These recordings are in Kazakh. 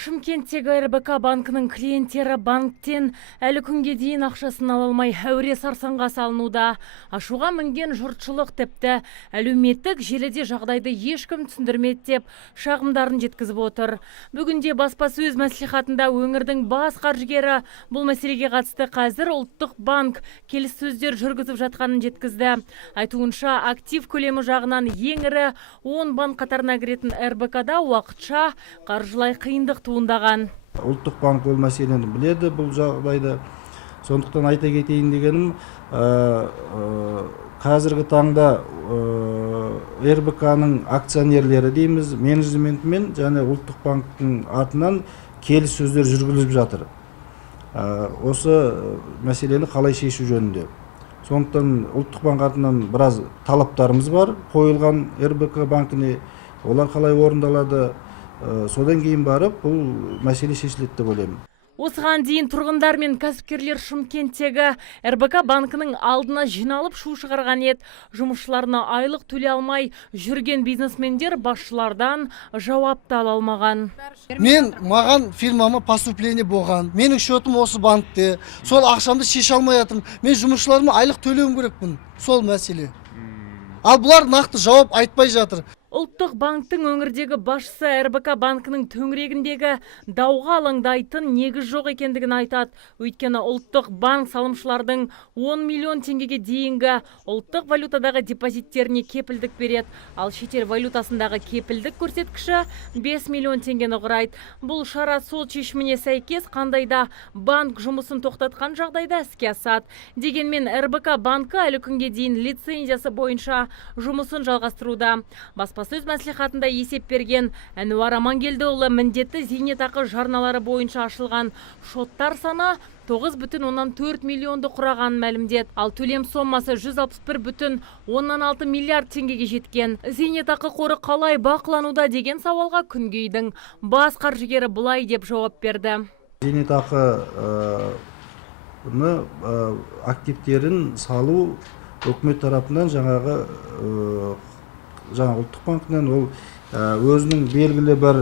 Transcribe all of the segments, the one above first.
Шымкенттегі РБК банкінің клиенттері банктен әлі күнге дейін ақшасын ала алмай әуре сарсаңға салынуда. Ашуға мінген жұртшылық тіпті әлеуметтік желіде жағдайды ешкім түсіндірмеді деп шағымдарын жеткізіп отыр. Бүгінде баспасөз мәслихатында өңірдің бас қаржыгері бұл мәселеге қатысты қазір ұлттық банк келіссөздер жүргізіп жатқанын жеткізді. Айтуынша актив көлемі жағынан ең ірі 10 банк қатарына кіретін РБК-да уақытша қаржылай қиындық туындаған. Ұлттық банк ол мәселені біледі бұл жағдайды. Сондықтан айта кетейін дегенім, қазіргі таңда РБК-ның акционерлері дейміз, менеджментімен және ұлттық банктың атынан келіссөздер жүргізіліп жатыр. Осы мәселені қалай шешу жөнінде. Сондықтан ұлттық банк атынан біраз талаптарымыз бар, қойылған РБК банкіне, олар қалай орындалады. Содан кейін барып бұл мәселе шешіледі деп ойлаймын. Осыған дейін тұрғындар мен кәсіпкерлер Шымкенттегі РБК банкінің алдына жиналып шу шығарған еді. Жұмысшыларына айлық төлей алмай жүрген бизнесмендер басшылардан жауап та ала алмаған. Маған фирмама поступление болған. Менің шотым осы банкте. Сол ақшамды шеше алмай жатырмын. Мен жұмысшыларыма айлық төлеуім керекпін. Сол мәселе. Ал бұлар нақты жауап айтпай жатыр. Ұлттық банктың өңірдегі басшысы РБК банкінің төңірегіндегі дауға алаңдайтын негіз жоқ екендігін айтады. Өйткені ұлттық банк салымшылардың 10 миллион теңгеге дейінгі ұлттық валютадағы депозиттеріне кепілдік береді. Ал шетел валютасындағы кепілдік көрсеткіші 5 миллион теңгені құрайды. Бұл шара сол шешіміне сәйкес қандайда банк жұмысын тоқтатқан жағдайда іске асады. Дегенмен РБК банкі әлі күнге дейін лицензиясы бойынша жұмысын жалғастыруда. Баспасөз мәслихатында есеп берген Әнуар Амангелдіұлы міндетті зейнетақы жарналары бойынша ашылған шоттар саны 9,4 миллионды құраған мәлімдеді. Ал төлем сомасы 161,6 миллиард теңгеге жеткен. Зейнетақы қоры қалай бақылануда деген сауалға Күнгейдің бас қаржыгері былай деп жауап берді. Зейнетақы активтерін салу үкімет тарапынан жаңағы ұлттық банкінен ол өзінің белгілі бір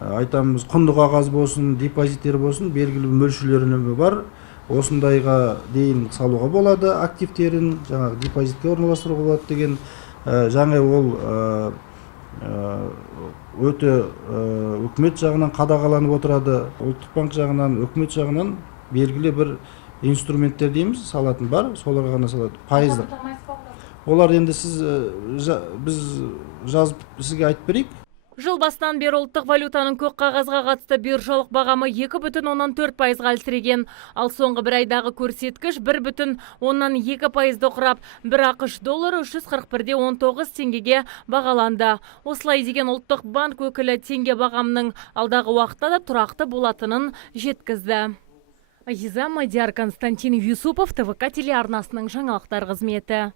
айтамыз құнды қағаз болсын, депозиттер болсын, белгілі мөлшерлері бар. Осындайға дейін салуға болады активтерін, жаңағы депозитке орналастыруға болады деген жаңа ол өте үкімет жағынан қадағаланып отырады. Ұлттық банк жағынан, үкімет жағынан белгілі бір инструменттер дейміз, салатын бар, соларға ғана салады. Пайыздық. Олар енді біз жазып сізге айтып берейік. Жыл басынан бері ұлттық валютаның көк қағазға қатысты биржалық бағамы 2,4%-ға әлсіреген. Ал соңғы бір айдағы көрсеткіш 1,2%-ды құрап, бір ақш доллары 341,19 теңгеге бағаланды. Осылай деген ұлттық банк өкілі теңге бағамының алдағы уақытта да тұрақты болатынын жеткізді. Азиза Мадияр, Константин Юсупов, ТВК телеарнасының жаңалықтар қызметі.